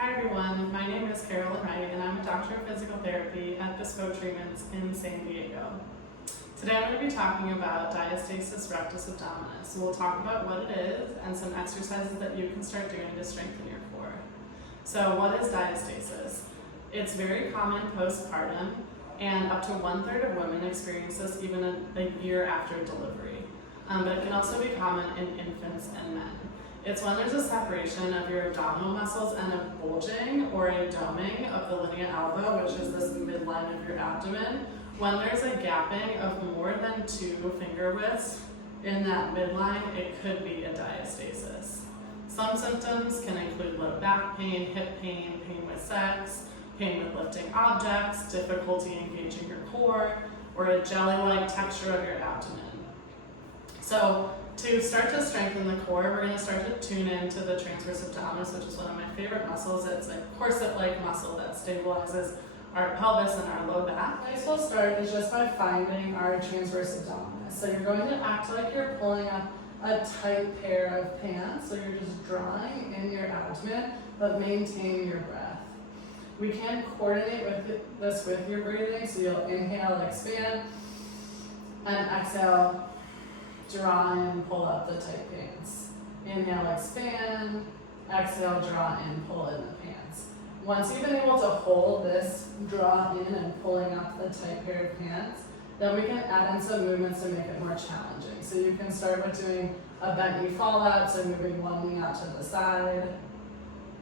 Hi everyone, my name is Carolyn Wright and I'm a doctor of physical therapy at Bespoke Treatments in San Diego. Today I'm going to be talking about Diastasis Rectus Abdominis. So we'll talk about what it is and some exercises that you can start doing to strengthen your core. So what is diastasis? It's very common postpartum, and up to 1/3 of women experience this even a year after delivery. But it can also be common in infants and men. It's when there's a separation of your abdominal muscles and a bulging or a doming of the linea alba, which is this midline of your abdomen. When there's a gapping of more than 2 finger widths in that midline, it could be a diastasis. Some symptoms can include low back pain, hip pain, pain with sex, pain with lifting objects, difficulty engaging your core, or a jelly-like texture of your abdomen. So to start to strengthen the core, we're going to start to tune into the transverse abdominis, which is one of my favorite muscles. It's a corset-like muscle that stabilizes our pelvis and our low back. The place we'll start is just by finding our transverse abdominis. So you're going to act like you're pulling up a tight pair of pants, so you're just drawing in your abdomen, but maintaining your breath. We can coordinate this with your breathing, so you'll inhale, expand, and exhale, draw in, pull up the tight pants. Inhale, expand, exhale, draw in, pull in the pants. Once you've been able to hold this draw in and pulling up the tight pair of pants, then we can add in some movements to make it more challenging. So you can start with doing a bent knee fall out, so moving one knee out to the side,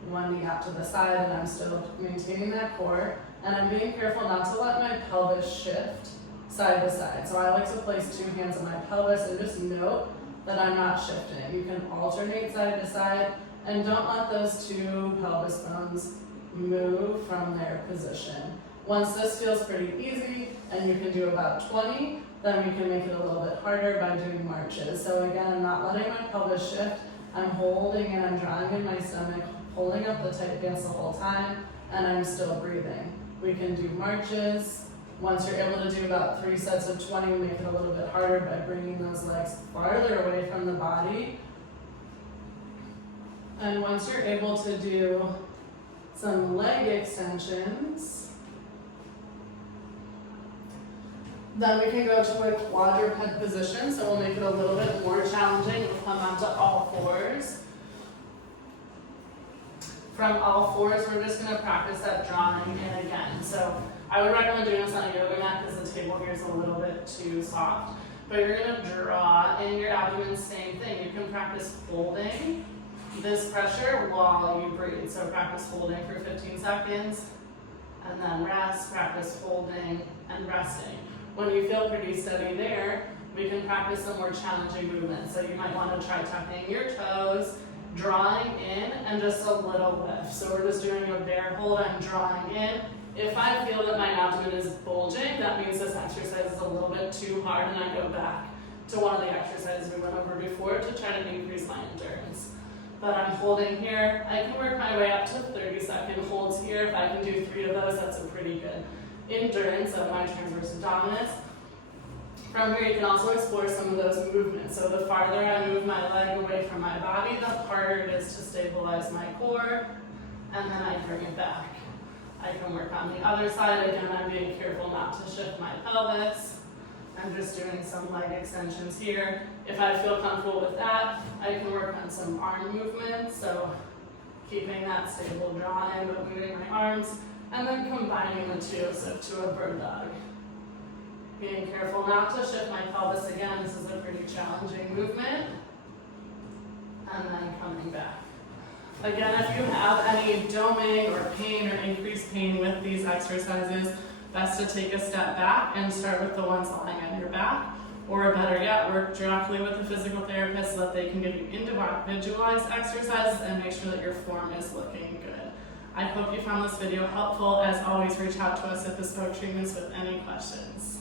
one knee out to the side, and I'm still maintaining that core. And I'm being careful not to let my pelvis shift side to side. So I like to place 2 hands on my pelvis and just note that I'm not shifting. You can alternate side to side and don't let those 2 pelvis bones move from their position. Once this feels pretty easy and you can do about 20, then we can make it a little bit harder by doing marches. So again, I'm not letting my pelvis shift. I'm holding and I'm drawing in my stomach, pulling up the tight pants the whole time, and I'm still breathing. We can do marches. Once you're able to do about 3 sets of 20, we make it a little bit harder by bringing those legs farther away from the body. And once you're able to do some leg extensions, then we can go to a quadruped position, so we'll make it a little bit more challenging. We'll come onto all fours. From all fours, we're just going to practice that drawing in again. So I would recommend doing this on a yoga mat because the table here is a little bit too soft. But you're going to draw in your abdomen, same thing. You can practice holding this pressure while you breathe. So practice holding for 15 seconds and then rest, practice holding and resting. When you feel pretty steady there, we can practice some more challenging movements. So you might want to try tucking your toes, drawing in, and just a little lift. So we're just doing a bear hold. I'm drawing in. If I feel that my abdomen is bulging, that means this exercise is a little bit too hard and I go back to one of the exercises we went over before to try to increase my endurance. But I'm holding here. I can work my way up to 30-second holds here. If I can do 3 of those, that's a pretty good endurance of my transverse abdominis. From here, you can also explore some of those movements. So the farther I move my leg away from my body, the harder it is to stabilize my core, and then I bring it back. I can work on the other side. Again, I'm being careful not to shift my pelvis. I'm just doing some leg extensions here. If I feel comfortable with that, I can work on some arm movements. So keeping that stable draw in, but moving my arms, and then combining the 2, so to a bird dog. Being careful not to shift my pelvis again. This is a pretty challenging movement. And then coming back. Again, if you have any doming or pain or increased pain with these exercises, best to take a step back and start with the ones lying on your back, or better yet, work directly with a physical therapist so that they can give you individualized exercises and make sure that your form is looking good. I hope you found this video helpful. As always, reach out to us at Bespoke Treatments with any questions.